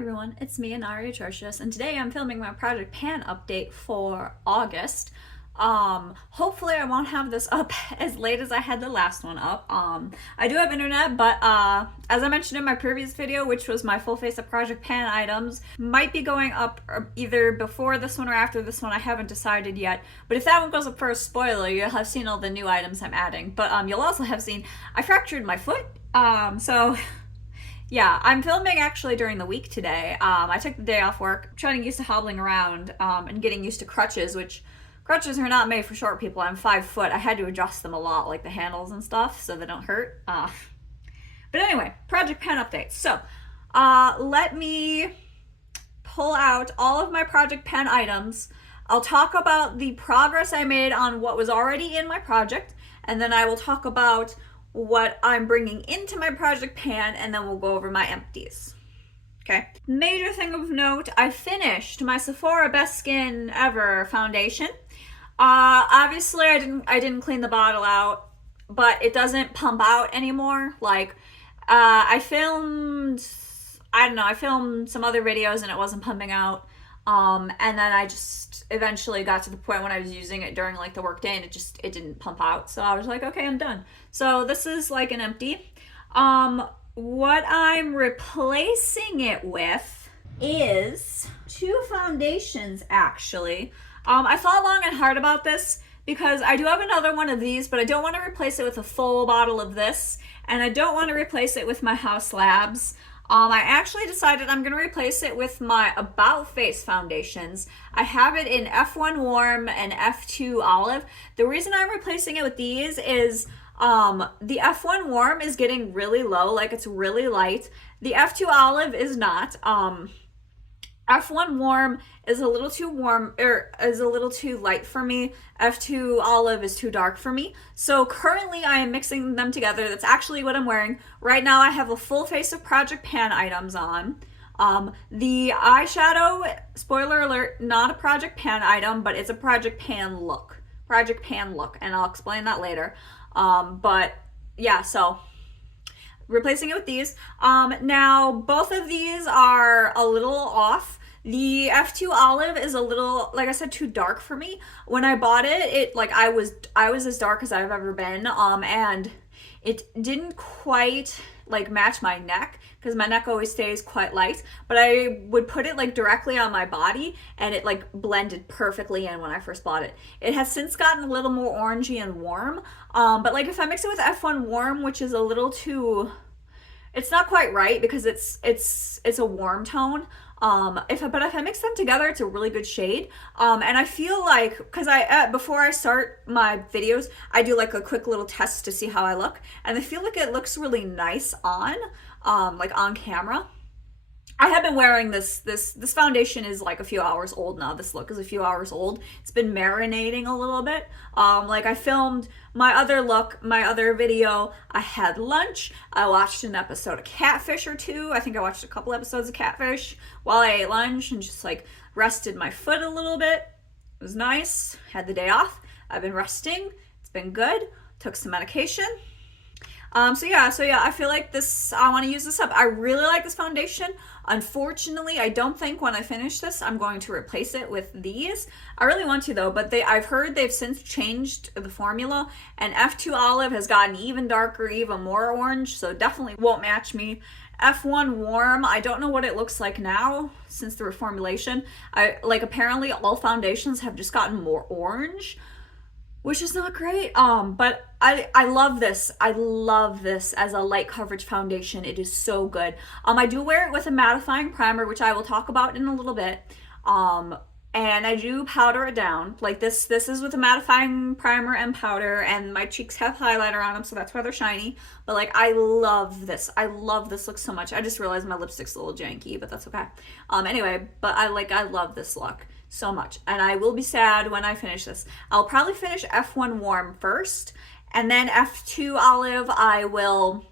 everyone, it's me, Anaria Tertius, and today I'm filming my Project Pan update for August. Hopefully I won't have this up as late as I had the last one up. I do have internet, but as I mentioned in my previous video, which was my full face of Project Pan items, might be going up either before this one or after this one. I haven't decided yet. But if that one goes up first, spoiler, you'll have seen all the new items I'm adding. But you'll also have seen I fractured my foot. So yeah, I'm filming actually during the week today. I took the day off work, trying to get used to hobbling around and getting used to crutches, which crutches are not made for short people. I'm 5 foot. I had to adjust them a lot, like the handles and stuff, so they don't hurt. But anyway, Project Pen update. So let me pull out all of my Project Pen items. I'll talk about the progress I made on what was already in my project, and then I will talk about what I'm bringing into my Project Pan, and then we'll go over my empties. Okay. Major thing of note, I finished my Sephora Best Skin Ever foundation. Obviously I didn't clean the bottle out, but it doesn't pump out anymore. Like, I filmed some other videos and it wasn't pumping out. And then I just eventually got to the point when I was using it during like the work day and it didn't pump out. So I was like, okay, I'm done. So this is like an empty. What I'm replacing it with is 2 foundations actually. I thought long and hard about this because I do have another one of these, but I don't want to replace it with a full bottle of this, and I don't want to replace it with my House Labs. I actually decided I'm going to replace it with my About Face foundations. I have it in F1 Warm and F2 Olive. The reason I'm replacing it with these is the F1 Warm is getting really low, like it's really light. The F2 Olive is not. F1 Warm is a little too warm, or is a little too light for me. F2 Olive is too dark for me. So currently I am mixing them together. That's actually what I'm wearing. Right now I have a full face of Project Pan items on. The eyeshadow, spoiler alert, not a Project Pan item, but it's a Project Pan look. Project Pan look, and I'll explain that later. But yeah, so replacing it with these. Now both of these are a little off. The F2 Olive is a little, like I said, too dark for me. When I bought it, like I was as dark as I've ever been, and it didn't quite like match my neck because my neck always stays quite light, but I would put it like directly on my body and it like blended perfectly in when I first bought it. It has since gotten a little more orangey and warm, but like if I mix it with F1 Warm, which is a little too, it's not quite right because it's a warm tone. If I mix them together, it's a really good shade. And I feel like, because before I start my videos, I do like a quick little test to see how I look, and I feel like it looks really nice on, like on camera. I have been wearing this foundation is like a few hours old now. This look is a few hours old. It's been marinating a little bit. Like I filmed my other video. I had lunch. I watched an episode of Catfish or 2. I think I watched a couple episodes of Catfish while I ate lunch and just like rested my foot a little bit. It was nice. Had the day off. I've been resting. It's been good. Took some medication. So yeah, I feel like I want to use this up. I really like this foundation. Unfortunately, I don't think when I finish this, I'm going to replace it with these. I really want to though, but I've heard they've since changed the formula, and F2 Olive has gotten even darker, even more orange, so definitely won't match me. F1 Warm, I don't know what it looks like now since the reformulation. Apparently all foundations have just gotten more orange, which is not great. But I love this. I love this as a light coverage foundation. It is so good. I do wear it with a mattifying primer, which I will talk about in a little bit. And I do powder it down. Like this is with a mattifying primer and powder, and my cheeks have highlighter on them, so that's why they're shiny. But like, I love this. I love this look so much. I just realized my lipstick's a little janky, but that's okay. Anyway, but I love this look so much, and I will be sad when I finish this. I'll probably finish F1 Warm first, and then F2 Olive I will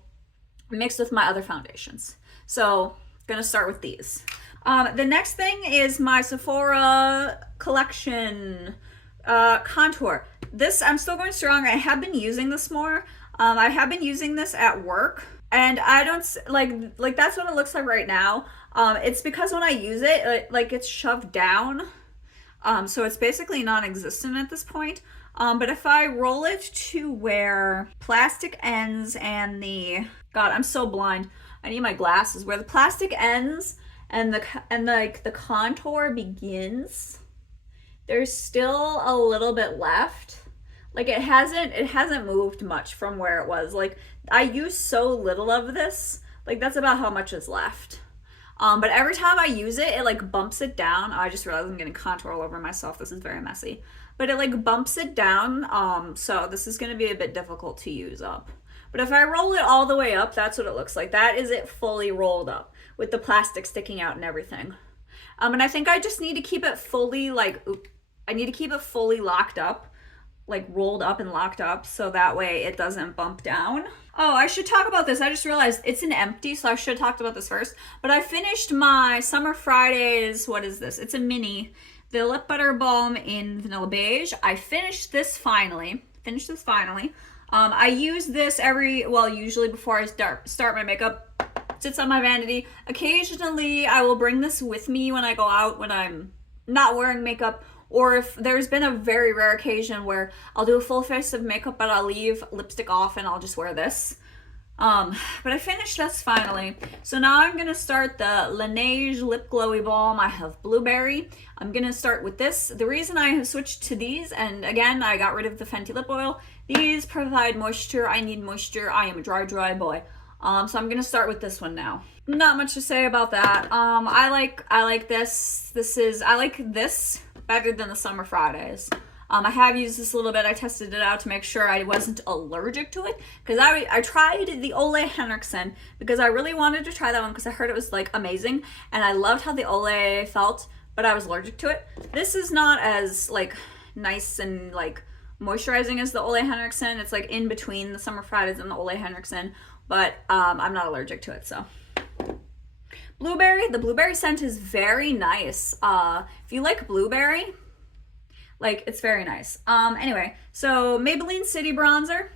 mix with my other foundations. So gonna start with these. The next thing is my Sephora collection contour. This, I'm still going strong. I have been using this more. I have been using this at work, and I don't, like that's what it looks like right now. It's because when I use it, like it's shoved down. So it's basically non-existent at this point. But if I roll it to where plastic ends and God, I'm so blind. I need my glasses. Where the plastic ends and like the contour begins, there's still a little bit left. Like it hasn't moved much from where it was. Like I use so little of this. Like that's about how much is left. But every time I use it, it like bumps it down. Oh, I just realized I'm getting contour all over myself. This is very messy. But it like bumps it down. So this is going to be a bit difficult to use up. But if I roll it all the way up, that's what it looks like. That is it fully rolled up with the plastic sticking out and everything. And I think I just need to keep it fully I need to keep it fully locked up, like rolled up and locked up, so that way it doesn't bump down. Oh, I should talk about this. I just realized it's an empty, so I should have talked about this first. But I finished my Summer Fridays, what is this? It's a mini, the Lip Butter Balm in Vanilla Beige. I finished this finally. I use this usually before I start my makeup. It sits on my vanity. Occasionally, I will bring this with me when I go out when I'm not wearing makeup, or if there's been a very rare occasion where I'll do a full face of makeup but I'll leave lipstick off and I'll just wear this. But I finished this finally. So now I'm gonna start the Laneige Lip Glowy Balm. I have blueberry. I'm gonna start with this. The reason I have switched to these, and again, I got rid of the Fenty lip oil. These provide moisture. I need moisture. I am a dry boy. So I'm gonna start with this one now. Not much to say about that. I like this. I like this better than the Summer Fridays. I have used this a little bit. I tested it out to make sure I wasn't allergic to it, because I tried the Ole Henriksen because I really wanted to try that one because I heard it was like amazing and I loved how the Ole felt, but I was allergic to it. This is not as like nice and like moisturizing as the Ole Henriksen. It's like in between the Summer Fridays and the Ole Henriksen, but I'm not allergic to it. So the blueberry scent is very nice. If you like blueberry, like it's very nice. Anyway, so Maybelline City Bronzer.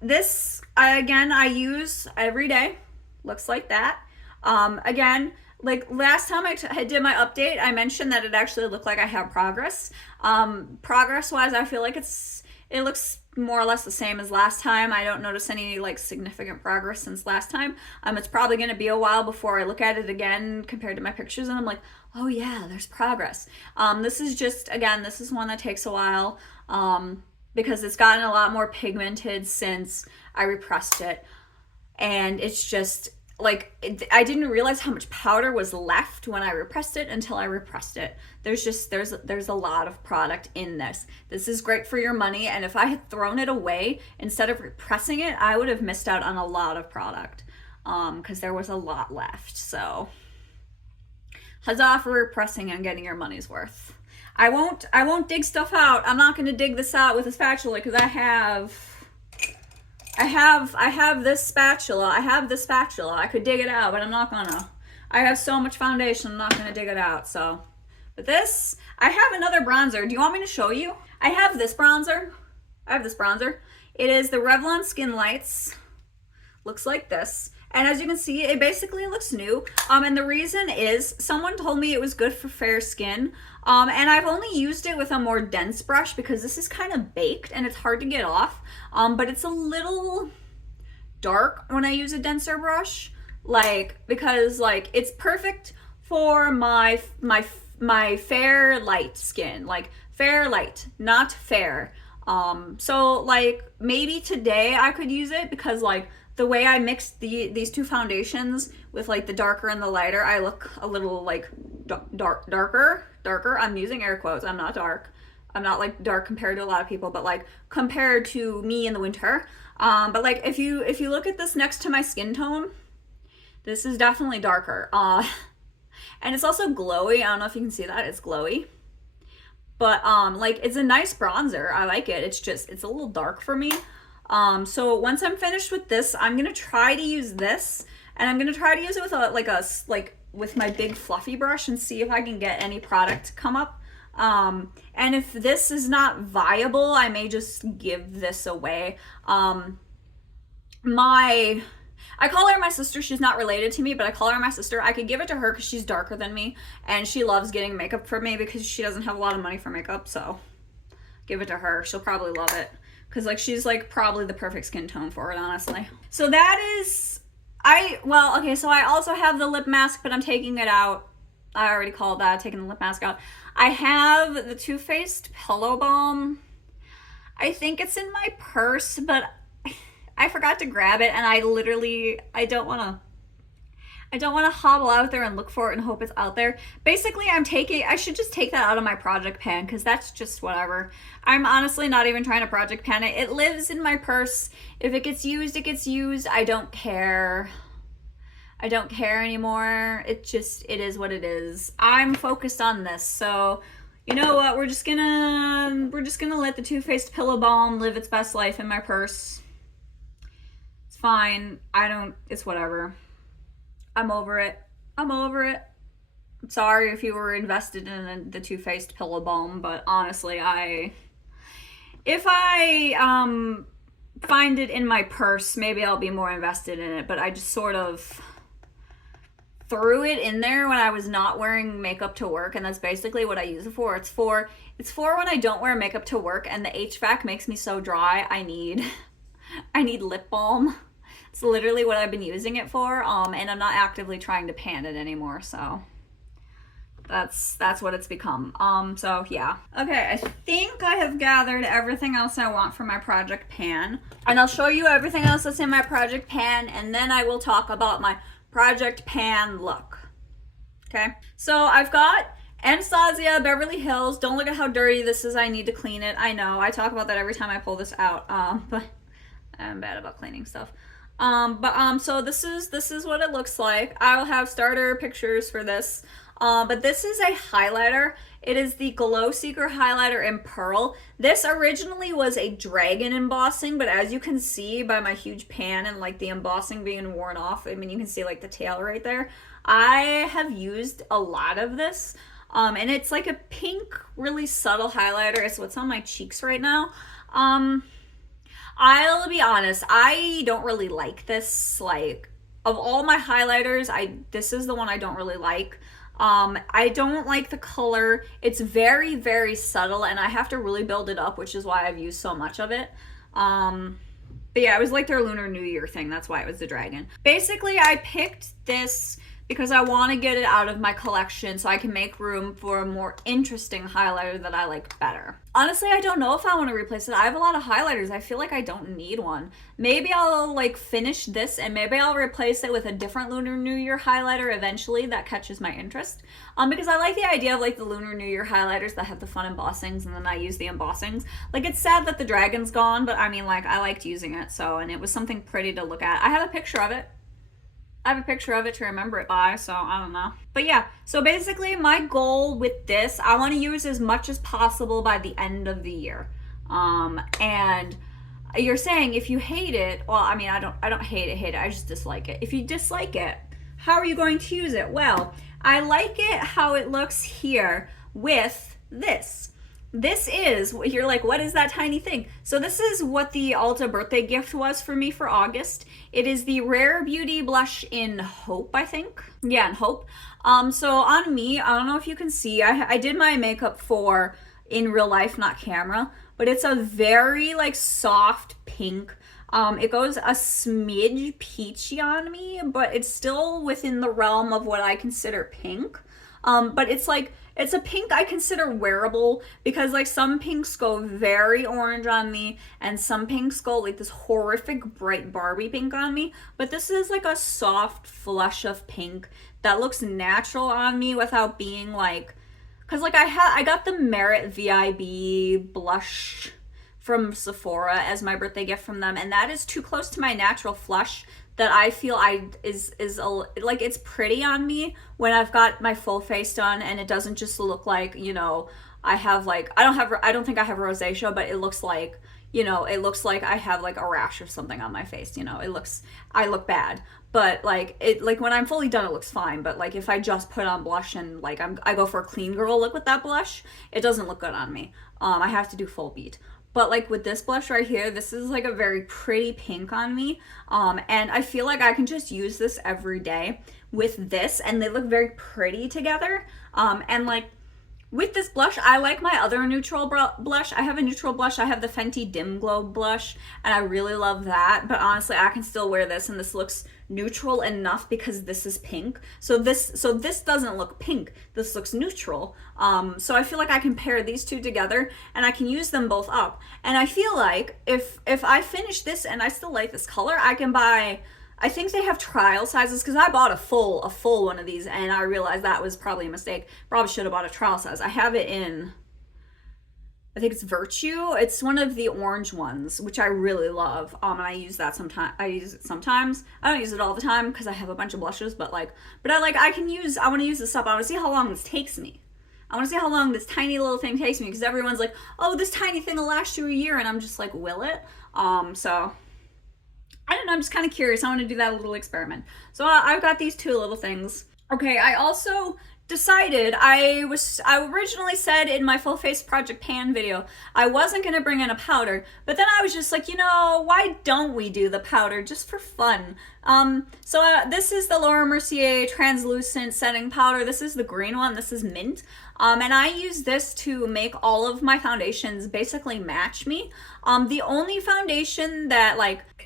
This again I use every day. Looks like that. Again, like last time I did my update, I mentioned that it actually looked like I have progress. Progress wise, I feel like it looks more or less the same as last time. I don't notice any like significant progress since last time. It's probably going to be a while before I look at it again compared to my pictures and I'm like, oh yeah, there's progress. This is one that takes a while because it's gotten a lot more pigmented since I repressed it, and it's just like I didn't realize how much powder was left when I repressed it until I repressed it. There's a lot of product in this. This is great for your money, and if I had thrown it away instead of repressing it, I would have missed out on a lot of product because there was a lot left. So huzzah for repressing and getting your money's worth. I won't dig stuff out. I'm not going to dig this out with a spatula because I have this spatula. I have this spatula. I could dig it out, but I'm not gonna. I have so much foundation, I'm not gonna dig it out. So, but this, I have another bronzer. Do you want me to show you? I have this bronzer. It is the Revlon Skin Lights. Looks like this. And as you can see, it basically looks new. And the reason is someone told me it was good for fair skin. And I've only used it with a more dense brush because this is kind of baked and it's hard to get off. But it's a little dark when I use a denser brush, because it's perfect for my fair light skin, like fair light, not fair. So like maybe today I could use it because like the way I mixed these two foundations with like the darker and the lighter, I look a little like darker. I'm using air quotes. I'm not dark. I'm not like dark compared to a lot of people, but like compared to me in the winter. But like if you look at this next to my skin tone, this is definitely darker. And it's also glowy. I don't know if you can see that. It's glowy. But like it's a nice bronzer. I like it. It's a little dark for me. So once I'm finished with this, I'm gonna try to use this, and I'm gonna try to use it with with my big fluffy brush and see if I can get any product to come up. And if this is not viable, I may just give this away. I call her my sister. She's not related to me, but I call her my sister. I could give it to her because she's darker than me, and she loves getting makeup for me because she doesn't have a lot of money for makeup, so give it to her. She'll probably love it because like she's like probably the perfect skin tone for it, honestly. So that is, so I also have the lip mask, but I'm taking it out. I already called that, taking the lip mask out. I have the Too Faced Pillow Balm. I think it's in my purse, but I forgot to grab it, and I don't want to hobble out there and look for it and hope it's out there. Basically, I should just take that out of my project pan because that's just whatever. I'm honestly not even trying to project pan it. It lives in my purse. If it gets used, it gets used. I don't care. I don't care anymore. It is what it is. I'm focused on this, so you know what? We're just gonna let the Too Faced Pillow Balm live its best life in my purse. It's fine. It's whatever. I'm over it. I'm sorry if you were invested in the Too Faced Pillow Balm, but honestly, if I find it in my purse, maybe I'll be more invested in it, but I just sort of threw it in there when I was not wearing makeup to work, and that's basically what I use it for. It's for when I don't wear makeup to work and the HVAC makes me so dry. I need lip balm. It's literally what I've been using it for, and I'm not actively trying to pan it anymore, so that's what it's become. So yeah. Okay, I think I have gathered everything else I want for my project pan, and I'll show you everything else that's in my project pan, and then I will talk about my project pan look. Okay, so I've got Anastasia Beverly Hills. Don't look at how dirty this is. I need to clean it. I know, I talk about that every time I pull this out, but I'm bad about cleaning stuff. So this is what it looks like. I'll have starter pictures for this. But this is a highlighter. It is the Glow Seeker highlighter in Pearl. This originally was a dragon embossing, but as you can see by my huge pan and like the embossing being worn off, I mean, you can see like the tail right there. I have used a lot of this. And it's like a pink, really subtle highlighter. It's what's on my cheeks right now. I'll be honest, I don't really like this. Like, of all my highlighters, this is the one I don't really like. I don't like the color. It's very, very subtle, and I have to really build it up, which is why I've used so much of it. But yeah, it was like their Lunar New Year thing. That's why it was the dragon. Basically, I picked this because I want to get it out of my collection so I can make room for a more interesting highlighter that I like better. Honestly, I don't know if I want to replace it. I have a lot of highlighters. I feel like I don't need one. Maybe I'll like finish this and maybe I'll replace it with a different Lunar New Year highlighter eventually that catches my interest. Because I like the idea of like the Lunar New Year highlighters that have the fun embossings, and then I use the embossings. Like, it's sad that the dragon's gone, but I mean, like, I liked using it, so, and it was something pretty to look at. I have a picture of it. I have a picture of it to remember it by, so I don't know. But yeah, so basically my goal with this, I want to use as much as possible by the end of the year. And you're saying if you hate it, well, I mean, I don't hate it, I just dislike it. If you dislike it, how are you going to use it? Well, I like it how it looks here with this. This is, you're like, what is that tiny thing? So this is what the Ulta birthday gift was for me for August. It is the Rare Beauty blush in Hope, I think. Yeah, in Hope. So on me, I don't know if you can see, I did my makeup for in real life, not camera, but it's a very like soft pink. It goes a smidge peachy on me, but it's still within the realm of what I consider pink. But it's like, it's a pink I consider wearable, because like some pinks go very orange on me and some pinks go like this horrific bright Barbie pink on me. But this is like a soft flush of pink that looks natural on me without being like, cause like I got the Merit VIB blush from Sephora as my birthday gift from them, and that is too close to my natural flush that I feel like it's pretty on me when I've got my full face done, and it doesn't just look like, you know, I have like, I don't think I have rosacea, but it looks like, you know, it looks like I have like a rash or something on my face, you know, I look bad. But like when I'm fully done, it looks fine. But like if I just put on blush and like I go for a clean girl look with that blush, it doesn't look good on me. I have to do full beat. but like with this blush right here, this is like a very pretty pink on me. And I feel like I can just use this every day with this, and they look very pretty together. And like with this blush, I like my other neutral blush. I have a neutral blush. I have the Fenty Dim Glow blush, and I really love that. But honestly, I can still wear this, and this looks neutral enough because this is pink. So this doesn't look pink. This looks neutral. So I feel like I can pair these two together, and I can use them both up. And I feel like if I finish this and I still like this color, I can buy. I think they have trial sizes, because I bought a full one of these, and I realized that was probably a mistake. Probably should have bought a trial size. I have it in, I think it's Virtue. It's one of the orange ones, which I really love. And I use that sometimes. I use it sometimes. I don't use it all the time because I have a bunch of blushes, but I want to use this up. I want to see how long this takes me. I want to see how long this tiny little thing takes me, because everyone's like, oh, this tiny thing will last you a year, and I'm just like, will it? So I don't know, I'm just kind of curious. I want to do that little experiment. So I've got these two little things. Okay, I also decided, I originally said in my full face Project Pan video, I wasn't going to bring in a powder, but then I was just like, why don't we do the powder just for fun? So this is the Laura Mercier translucent setting powder. This is the green one. This is mint. And I use this to make all of my foundations basically match me. The only foundation that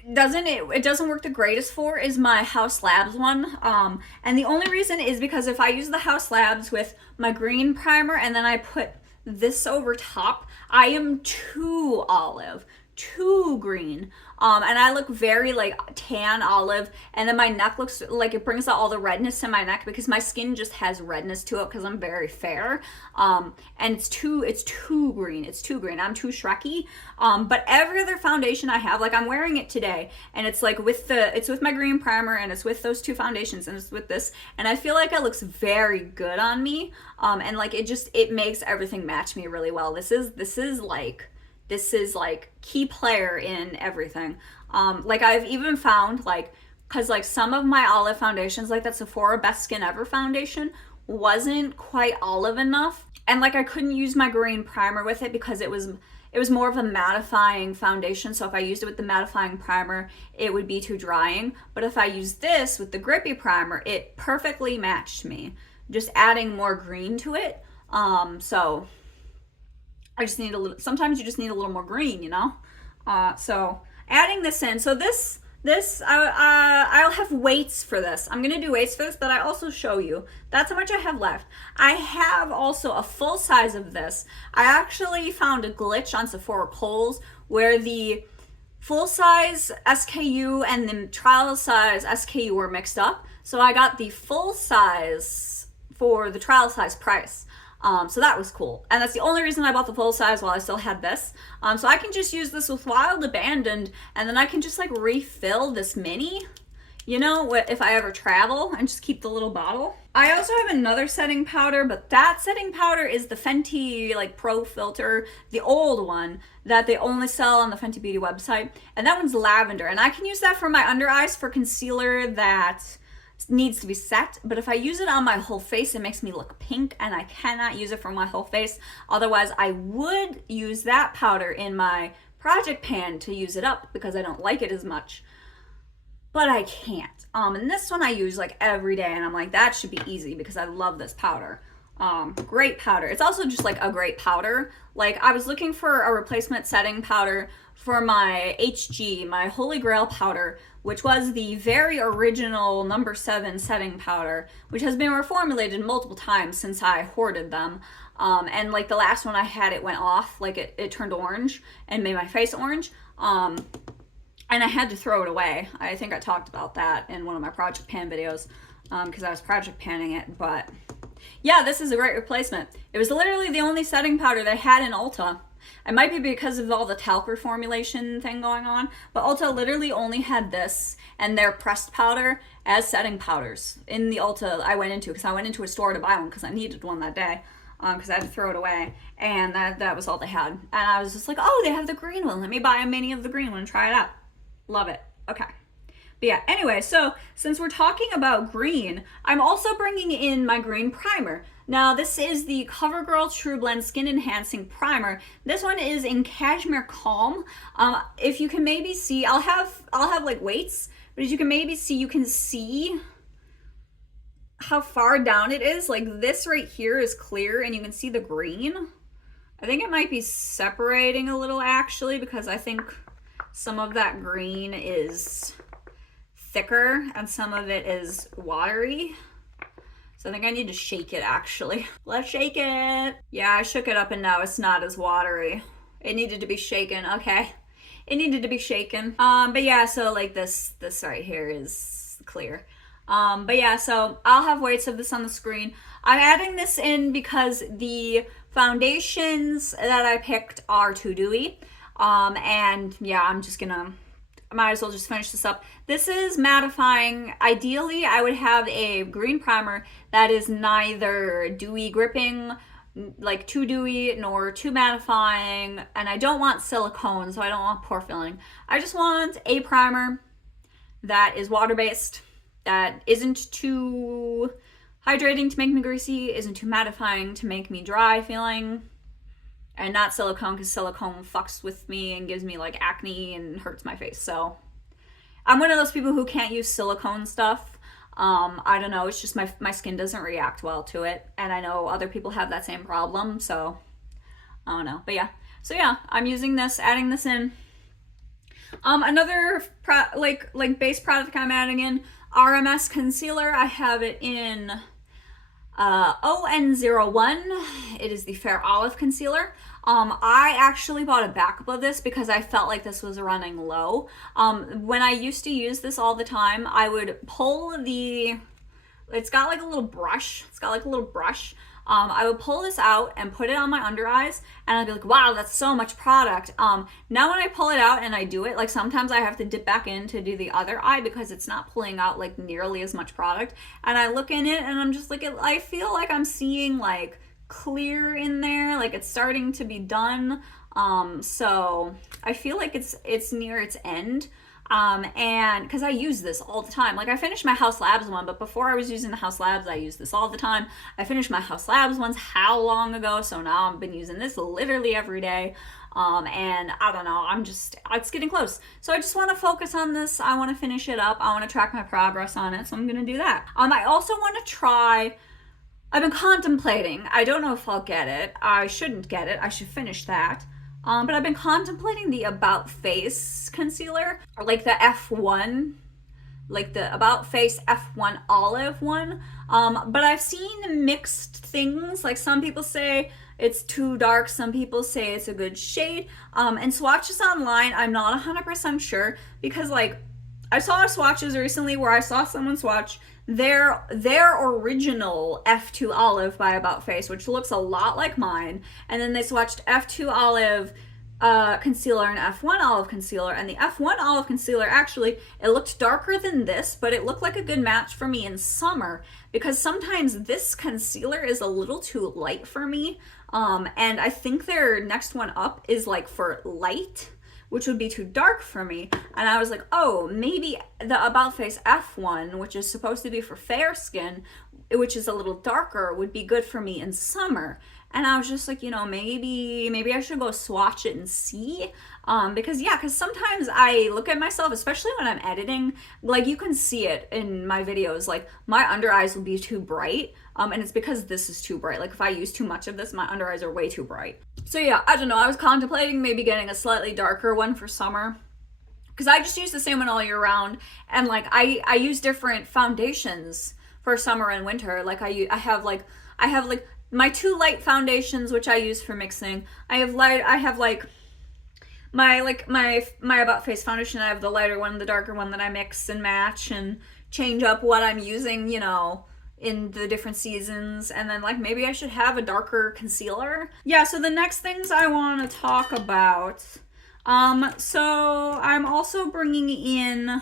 it doesn't work the greatest for is my House Labs one. And the only reason is because if I use the House Labs with my green primer and then I put this over top, I am too olive, too green. And I look very tan olive, and then my neck looks like it brings out all the redness in my neck because my skin just has redness to it because I'm very fair. And it's too green. It's too green. I'm too Shrekky. But every other foundation I have, I'm wearing it today, and it's with my green primer, and it's with those two foundations, and it's with this, and I feel like it looks very good on me. And it makes everything match me really well. This is key player in everything. I've even found because some of my olive foundations, like that Sephora Best Skin Ever foundation, wasn't quite olive enough, and I couldn't use my green primer with it because it was more of a mattifying foundation. So if I used it with the mattifying primer, it would be too drying. But if I used this with the grippy primer, it perfectly matched me, just adding more green to it. So I just need sometimes you just need a little more green, so adding this in. So I'll have weights for this. I'm going to do weights for this, but I also show you. That's how much I have left. I have also a full size of this. I actually found a glitch on Sephora Kohl's where the full size SKU and the trial size SKU were mixed up. So I got the full size for the trial size price. So that was cool. And that's the only reason I bought the full size while I still had this. So I can just use this with Wild Abandoned, and then I can just refill this mini, if I ever travel, and just keep the little bottle. I also have another setting powder, but that setting powder is the Fenty Pro Filter, the old one that they only sell on the Fenty Beauty website. And that one's lavender. And I can use that for my under eyes for concealer that needs to be set, but if I use it on my whole face, it makes me look pink, and I cannot use it for my whole face. Otherwise, I would use that powder in my Project Pan to use it up because I don't like it as much, but I can't. And this one I use every day, and I'm like, that should be easy because I love this powder. Great powder. It's also just a great powder. I was looking for a replacement setting powder for my HG, my Holy Grail powder, which was the very original number 7 setting powder, which has been reformulated multiple times since I hoarded them. And the last one I had, it went off, it turned orange and made my face orange. And I had to throw it away. I think I talked about that in one of my Project Pan videos, because I was Project Panning it. But yeah, this is a great replacement. It was literally the only setting powder they had in Ulta. It might be because of all the talc reformulation thing going on, but Ulta literally only had this and their pressed powder as setting powders in the Ulta I went into, because I went into a store to buy one because I needed one that day, because I had to throw it away, and that was all they had. And I was just like, oh, they have the green one. Let me buy a mini of the green one and try it out. Love it. Okay. But yeah, anyway, so since we're talking about green, I'm also bringing in my green primer. Now, this is the Covergirl Trueblend Skin Enhancing Primer. This one is in Cashmere Calm. If you can maybe see, I'll have like weights, but as you can maybe see, you can see how far down it is. Like this right here is clear and you can see the green. I think it might be separating a little actually, because I think some of that green is thicker and some of it is watery. So I think I need to shake it actually. Let's shake it. Yeah, I shook it up and now it's not as watery. It needed to be shaken, okay. It needed to be shaken. But yeah, so like this right here is clear. But yeah, so I'll have weights of this on the screen. I'm adding this in because the foundations that I picked are too dewy. And yeah, I might as well just finish this up. This is mattifying. Ideally, I would have a green primer that is neither dewy gripping, like too dewy, nor too mattifying. And I don't want silicone, so I don't want pore filling. I just want a primer that is water-based, that isn't too hydrating to make me greasy, isn't too mattifying to make me dry feeling, and not silicone, because silicone fucks with me and gives me like acne and hurts my face. So I'm one of those people who can't use silicone stuff. I don't know, it's just my skin doesn't react well to it, and I know other people have that same problem, so I don't know. But yeah, so yeah, I'm using this, adding this in. Another base product I'm adding in, RMS concealer. I have it in ON01. It is the Fair Olive concealer. I actually bought a backup of this because I felt like this was running low. When I used to use this all the time, I would pull it's got like a little brush. I would pull this out and put it on my under eyes, and I'd be like, wow, that's so much product. Now when I pull it out and I do it, like sometimes I have to dip back in to do the other eye because it's not pulling out like nearly as much product. And I look in it and I'm just like, I feel like I'm seeing like clear in there, like it's starting to be done. So I feel like it's near its end. And because I use this all the time, like I finished my House Labs one, but before I was using the House Labs, I used this all the time. I finished my House Labs ones how long ago? So now I've been using this literally every day. And I don't know, it's getting close. So I just want to focus on this. I want to finish it up. I want to track my progress on it. So I'm going to do that. I also want to try, I've been contemplating, I don't know if I'll get it. I shouldn't get it. I should finish that. But I've been contemplating the About Face concealer, or like the F1, like the About Face F1 Olive one. But I've seen mixed things. Like some people say it's too dark, some people say it's a good shade. And swatches online, I'm not 100% sure, because like I saw swatches recently where I saw someone swatch their original F2 Olive by About Face, which looks a lot like mine, and then they swatched F2 Olive concealer and F1 Olive concealer, and the F1 Olive concealer, actually, it looked darker than this, but it looked like a good match for me in summer, because sometimes this concealer is a little too light for me, and I think their next one up is like for light, which would be too dark for me. And I was like, oh, maybe the About Face F1, which is supposed to be for fair skin, which is a little darker, would be good for me in summer. And I was just like, maybe I should go swatch it and see. Because sometimes I look at myself, especially when I'm editing, like you can see it in my videos, like my under eyes will be too bright. And it's because this is too bright. Like if I use too much of this, my under eyes are way too bright. So yeah, I don't know. I was contemplating maybe getting a slightly darker one for summer, because I just use the same one all year round. And like I use different foundations for summer and winter. Like I have my two light foundations, which I use for mixing. I have my About Face foundation. I have the lighter one, the darker one that I mix and match and change up what I'm using, in the different seasons. And then like maybe I should have a darker concealer. Yeah, so the next things I want to talk about. So I'm also bringing in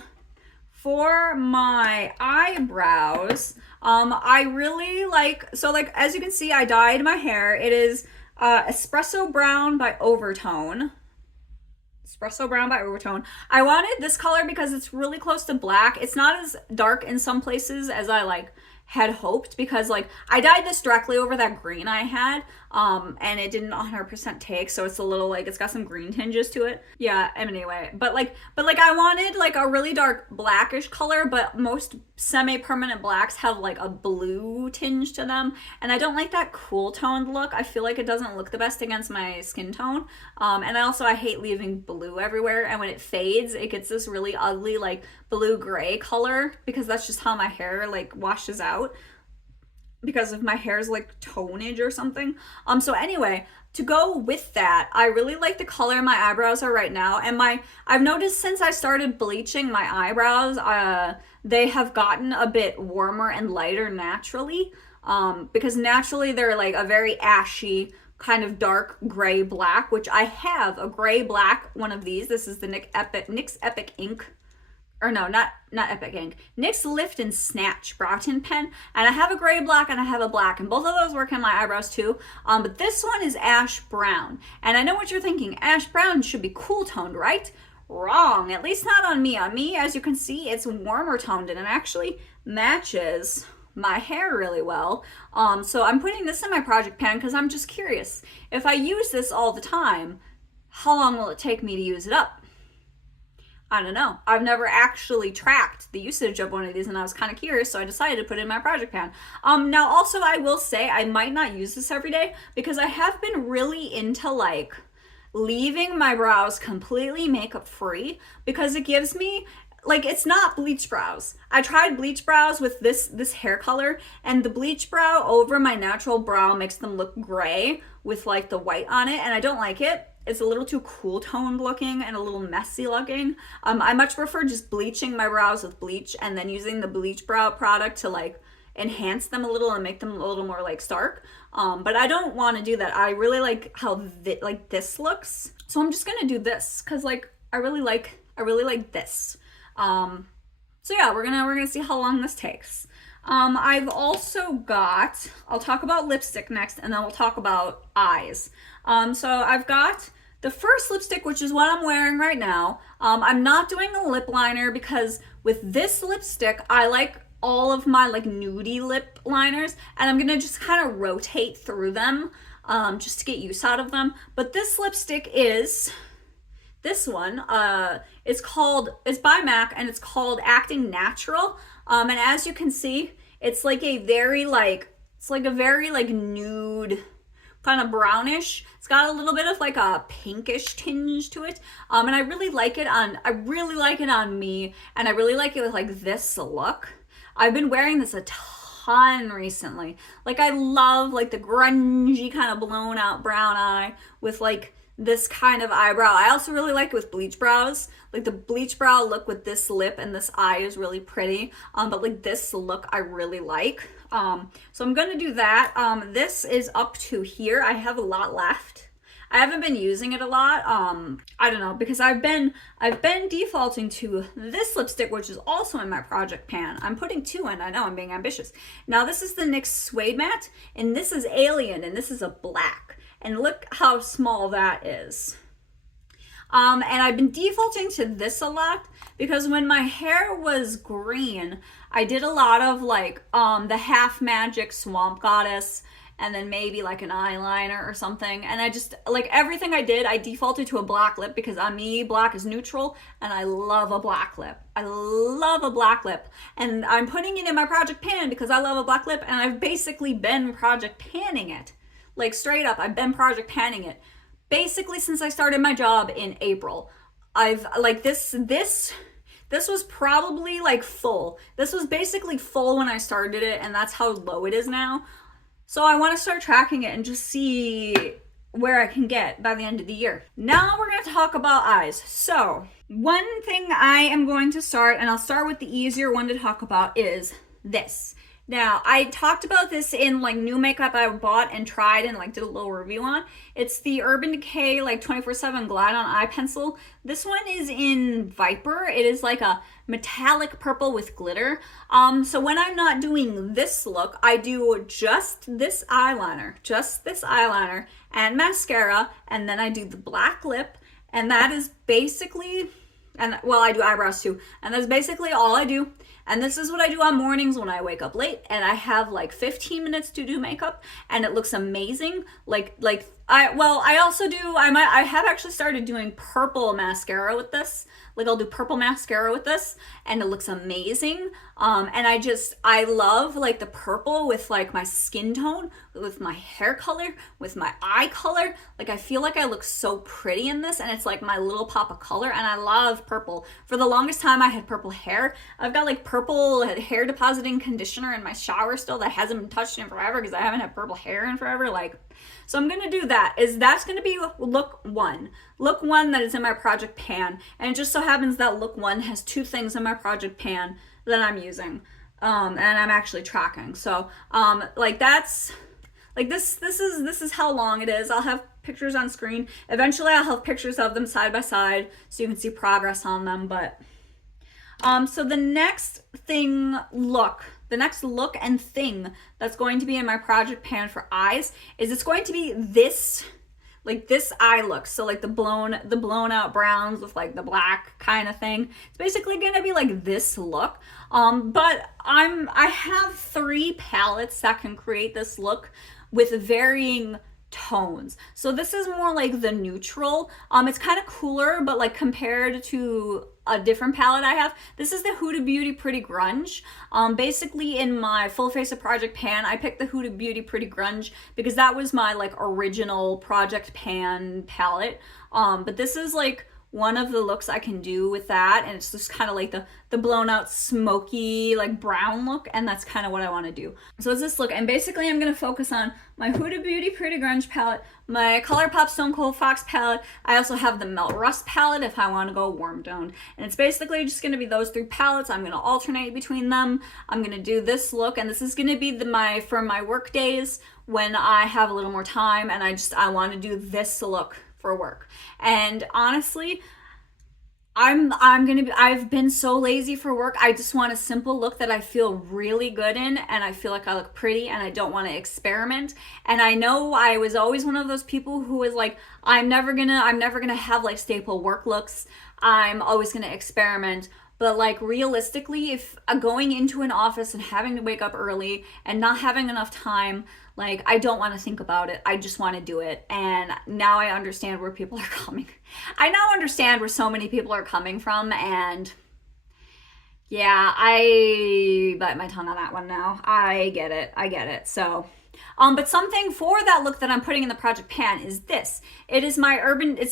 for my eyebrows. I really like, so like as you can see, I dyed my hair. It is Espresso Brown by Overtone. Espresso Brown by Overtone. I wanted this color because it's really close to black. It's not as dark in some places as I like had hoped, because like I dyed this directly over that green I had, and it didn't 100% take, so it's a little like, it's got some green tinges to it. Yeah, anyway, but like I wanted like a really dark blackish color, but most semi-permanent blacks have like a blue tinge to them, and I don't like that cool toned look. I feel like it doesn't look the best against my skin tone, and I hate leaving blue everywhere, and when it fades it gets this really ugly like blue gray color, because that's just how my hair like washes out because of my hair's like tonage or something. So anyway, to go with that, I really like the color my eyebrows are right now, and I've noticed since I started bleaching my eyebrows, they have gotten a bit warmer and lighter naturally, because naturally they're like a very ashy kind of dark gray black, which I have a gray black one of these. This is the NYX Epic Ink, or no, not Epic Ink, NYX Lift and Snatch brow tint pen, and I have a gray black and I have a black, and both of those work in my eyebrows too, but this one is ash brown, and I know what you're thinking, ash brown should be cool toned, right? Wrong, at least not on me. On me, as you can see, it's warmer toned, and it actually matches my hair really well. So I'm putting this in my project pan because I'm just curious, if I use this all the time, how long will it take me to use it up? I don't know. I've never actually tracked the usage of one of these, and I was kind of curious, so I decided to put it in my project pan. Now also I will say I might not use this every day, because I have been really into like leaving my brows completely makeup free, because it gives me like, it's not bleach brows. I tried bleach brows with this hair color, and the bleach brow over my natural brow makes them look gray with like the white on it, and I don't like it. It's a little too cool toned looking and a little messy looking. I much prefer just bleaching my brows with bleach and then using the bleach brow product to like enhance them a little and make them a little more like stark. But I don't want to do that. I really like how this looks, so I'm just gonna do this because like I really like this. So yeah, we're gonna see how long this takes. I've also got, I'll talk about lipstick next, and then we'll talk about eyes. So I've got the first lipstick, which is what I'm wearing right now. I'm not doing a lip liner because with this lipstick, I like all of my like nudie lip liners, and I'm gonna just kind of rotate through them just to get use out of them. But this lipstick is this one. It's by MAC, and it's called Acting Natural. And as you can see, it's like a very like, nude, kind of brownish. It's got a little bit of like a pinkish tinge to it. And I really like it on me, and I really like it with like this look. I've been wearing this a ton recently. Like I love like the grungy kind of blown out brown eye with like this kind of eyebrow. I also really like it with bleach brows. Like the bleach brow look with this lip and this eye is really pretty. But like this look I really like. So I'm gonna do that. This is up to here. I have a lot left. I haven't been using it a lot. I don't know, because I've been defaulting to this lipstick, which is also in my project pan. I'm putting two in. I know I'm being ambitious. Now this is the NYX Suede Matte, and this is Alien, and this is a black. And look how small that is. And I've been defaulting to this a lot because when my hair was green, I did a lot of like the Half Magic Swamp Goddess, and then maybe like an eyeliner or something. And I just, like everything I did, I defaulted to a black lip because on me, black is neutral, and I love a black lip. I love a black lip. And I'm putting it in my project pan because I love a black lip, and I've basically been project panning it. Like straight up, I've been project panning it basically since I started my job in April. I've like this was probably like full. This was basically full when I started it, and that's how low it is now. So I want to start tracking it and just see where I can get by the end of the year. Now we're going to talk about eyes. So one thing I am going to start, and I'll start with the easier one to talk about, is this. Now, I talked about this in like new makeup I bought and tried and like did a little review on. It's the Urban Decay like 24/7 Glide On Eye Pencil. This one is in Viper. It is like a metallic purple with glitter. So when I'm not doing this look, I do just this eyeliner and mascara, and then I do the black lip, And that is basically, and well, I do eyebrows too, and that's basically all I do. And this is what I do on mornings when I wake up late and I have like 15 minutes to do makeup and it looks amazing. I also do, I have actually started doing purple mascara with this. Like I'll do purple mascara with this and it looks amazing. And I love like the purple with like my skin tone, with my hair color, with my eye color. Like I feel like I look so pretty in this and it's like my little pop of color and I love purple. For the longest time I had purple hair. I've got like purple hair depositing conditioner in my shower still that hasn't been touched in forever because I haven't had purple hair in forever. So I'm gonna do that. That's gonna be look one. Look one that is in my project pan. And it just so happens that look one has two things in my project pan that I'm using. And I'm actually tracking. So this is how long it is. I'll have pictures on screen. Eventually I'll have pictures of them side by side so you can see progress on them. But so the next look and thing that's going to be in my project pan for eyes is it's going to be this eye look. So like the blown out browns with like the black kind of thing. It's basically gonna be like this look. But I have 3 palettes that can create this look with varying tones. So this is more like the neutral. It's kind of cooler, but like compared to a different palette I have, this is the Huda Beauty Pretty Grunge. Basically in my full face of project pan, I picked the Huda Beauty Pretty Grunge because that was my like original project pan palette. But this is like one of the looks I can do with that, and it's just kind of like the blown out smoky like brown look, and that's kind of what I want to do. So it's this look, and basically I'm going to focus on my Huda Beauty Pretty Grunge palette, my ColourPop Stone Cold Fox palette. I also have the Melt Rust palette if I want to go warm toned, and it's basically just going to be those 3 palettes. I'm going to alternate between them. I'm going to do this look, and this is going to be for my work days when I have a little more time and I want to do this look for work. And honestly, I've been so lazy for work. I just want a simple look that I feel really good in and I feel like I look pretty and I don't want to experiment. And I know I was always one of those people who was like, I'm never gonna have like staple work looks. I'm always gonna experiment. But like realistically, if going into an office and having to wake up early and not having enough time, like I don't want to think about it. I just want to do it. And now I understand where people are coming. I now understand where so many people are coming from. And yeah, I bite my tongue on that one now. I get it. So but something for that look that I'm putting in the project pan is this. It's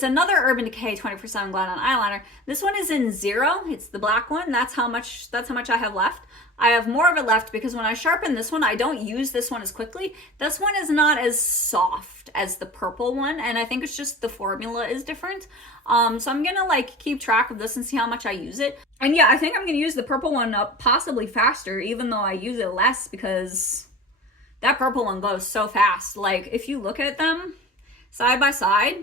another Urban Decay 24/7 Glide-On eyeliner. This one is in 0. It's the black one. That's how much I have left. I have more of it left because when I sharpen this one, I don't use this one as quickly. This one is not as soft as the purple one, and I think it's just the formula is different. So I'm gonna like keep track of this and see how much I use it. And yeah, I think I'm gonna use the purple one up possibly faster, even though I use it less because that purple one goes so fast. Like if you look at them side by side,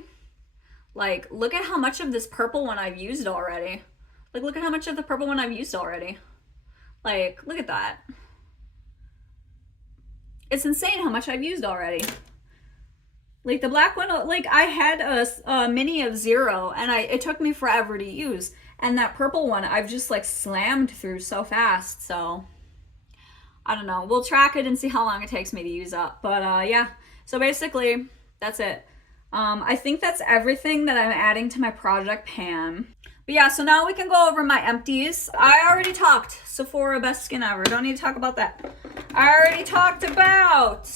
like look at how much of this purple one I've used already. Like look at how much of the purple one I've used already. Like look at that. It's insane how much I've used already. Like the black one, like I had a mini of 0 and it took me forever to use. And that purple one I've just like slammed through so fast. So I don't know. We'll track it and see how long it takes me to use up. But yeah, so basically that's it. I think that's everything that I'm adding to my project pan. But yeah, so now we can go over my empties. I already talked Sephora Best Skin Ever. Don't need to talk about that. I already talked about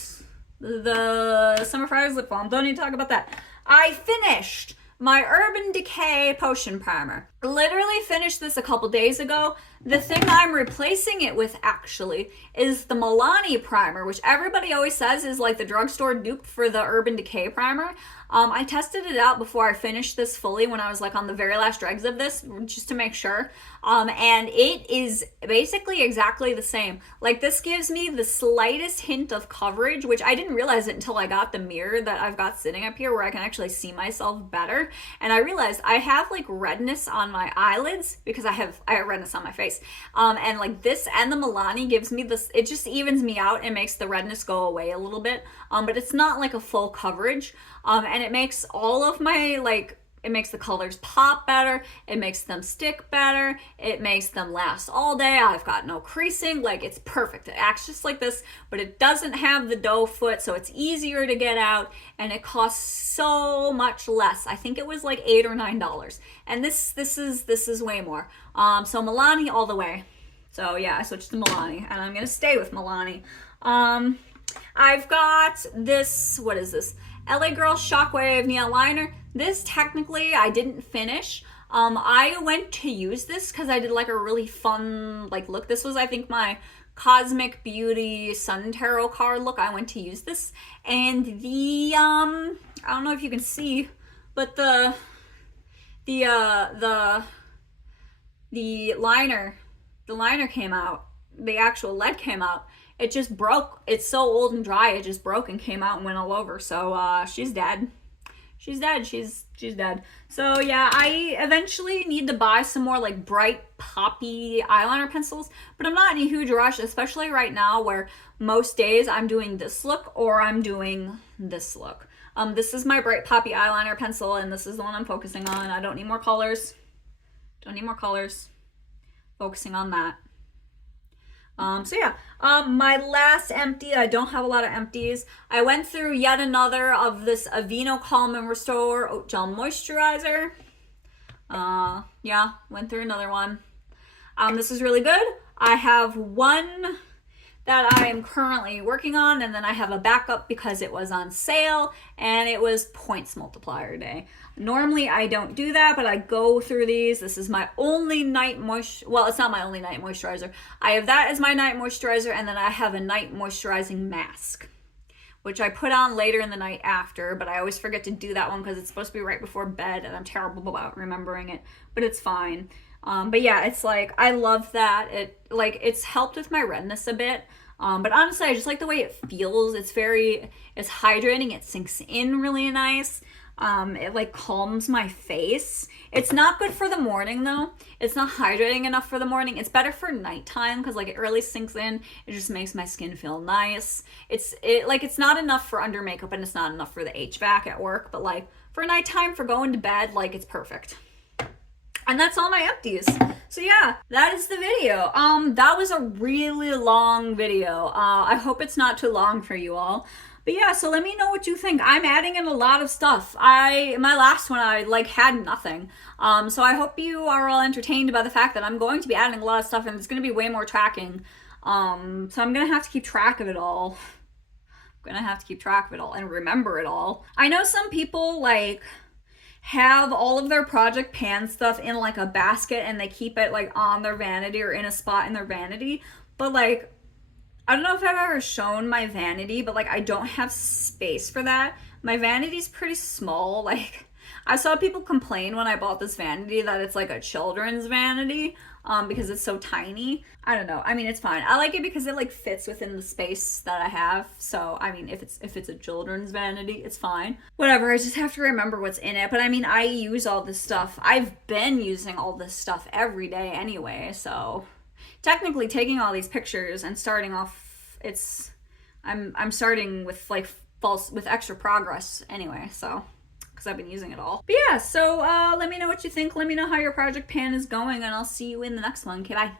the Summer Friars Lip Balm. Don't need to talk about that. I finished my Urban Decay Potion Primer. Literally finished this a couple days ago. The thing I'm replacing it with actually is the Milani Primer, which everybody always says is like the drugstore dupe for the Urban Decay Primer. I tested it out before I finished this fully when I was like on the very last dregs of this, just to make sure. And it is basically exactly the same. Like this gives me the slightest hint of coverage, which I didn't realize it until I got the mirror that I've got sitting up here where I can actually see myself better. And I realized I have like redness on my eyelids because I have redness on my face. And like this and the Milani gives me this, it just evens me out and makes the redness go away a little bit. But it's not like a full coverage. And it makes all of my like it makes the colors pop better. It makes them stick better. It makes them last all day. I've got no creasing. Like, it's perfect. It acts just like this, but it doesn't have the doe foot, so it's easier to get out, and it costs so much less. I think it was like $8 or $9, and this is way more. So Milani all the way. So yeah, I switched to Milani, and I'm gonna stay with Milani. I've got this. What is this? LA Girl Shockwave Neon Liner. This technically I didn't finish. I went to use this because I did like a really fun like look. This was, I think, my Cosmic Beauty Sun Tarot card look. I went to use this, and the I don't know if you can see, but the liner came out. The actual lead came out. It just broke. It's so old and dry, it just broke and came out and went all over. So she's dead. She's dead. She's dead. So yeah, I eventually need to buy some more like bright poppy eyeliner pencils, but I'm not in a huge rush, especially right now where most days I'm doing this look or I'm doing this look. This is my bright poppy eyeliner pencil, and this is the one I'm focusing on. I don't need more colors. Don't need more colors. Focusing on that. So yeah, my last empty, I don't have a lot of empties. I went through yet another of this Aveeno Calm and Restore Oat Gel Moisturizer. Yeah, went through another one. This is really good. I have one that I am currently working on, and then I have a backup because it was on sale and it was points multiplier day. Normally I don't do that, but I go through these. This is my only night well, it's not my only night moisturizer. I have that as my night moisturizer, and then I have a night moisturizing mask, which I put on later in the night after, but I always forget to do that one because it's supposed to be right before bed, and I'm terrible about remembering it, but it's fine. But yeah, it's like, I love that. It's helped with my redness a bit. But honestly, I just like the way it feels. It's hydrating. It sinks in really nice. It like calms my face. It's not good for the morning though. It's not hydrating enough for the morning. It's better for nighttime because like it really sinks in. It just makes my skin feel nice. It's not enough for under makeup, and it's not enough for the HVAC at work, but like for nighttime, for going to bed, like it's perfect. And that's all my empties. So yeah, that is the video. That was a really long video. I hope it's not too long for you all. But yeah, so let me know what you think. I'm adding in a lot of stuff. My last one, I like had nothing. So I hope you are all entertained by the fact that I'm going to be adding a lot of stuff, and it's going to be way more tracking. So I'm going to have to keep track of it all. I'm going to have to keep track of it all and remember it all. I know some people like have all of their project pan stuff in like a basket and they keep it like on their vanity or in a spot in their vanity, but like I don't know if I've ever shown my vanity, but like I don't have space for that. My vanity's pretty small. Like I saw people complain when I bought this vanity that it's like a children's vanity because it's so tiny. I don't know. I mean, it's fine. I like it because it like fits within the space that I have. So I mean, if it's a children's vanity, it's fine. Whatever. I just have to remember what's in it. But I mean, I use all this stuff. I've been using all this stuff every day anyway. So technically, taking all these pictures and starting off, I'm starting with like with extra progress anyway. So. Because I've been using it all. But yeah, so let me know what you think. Let me know how your project pan is going, and I'll see you in the next one. Okay, bye.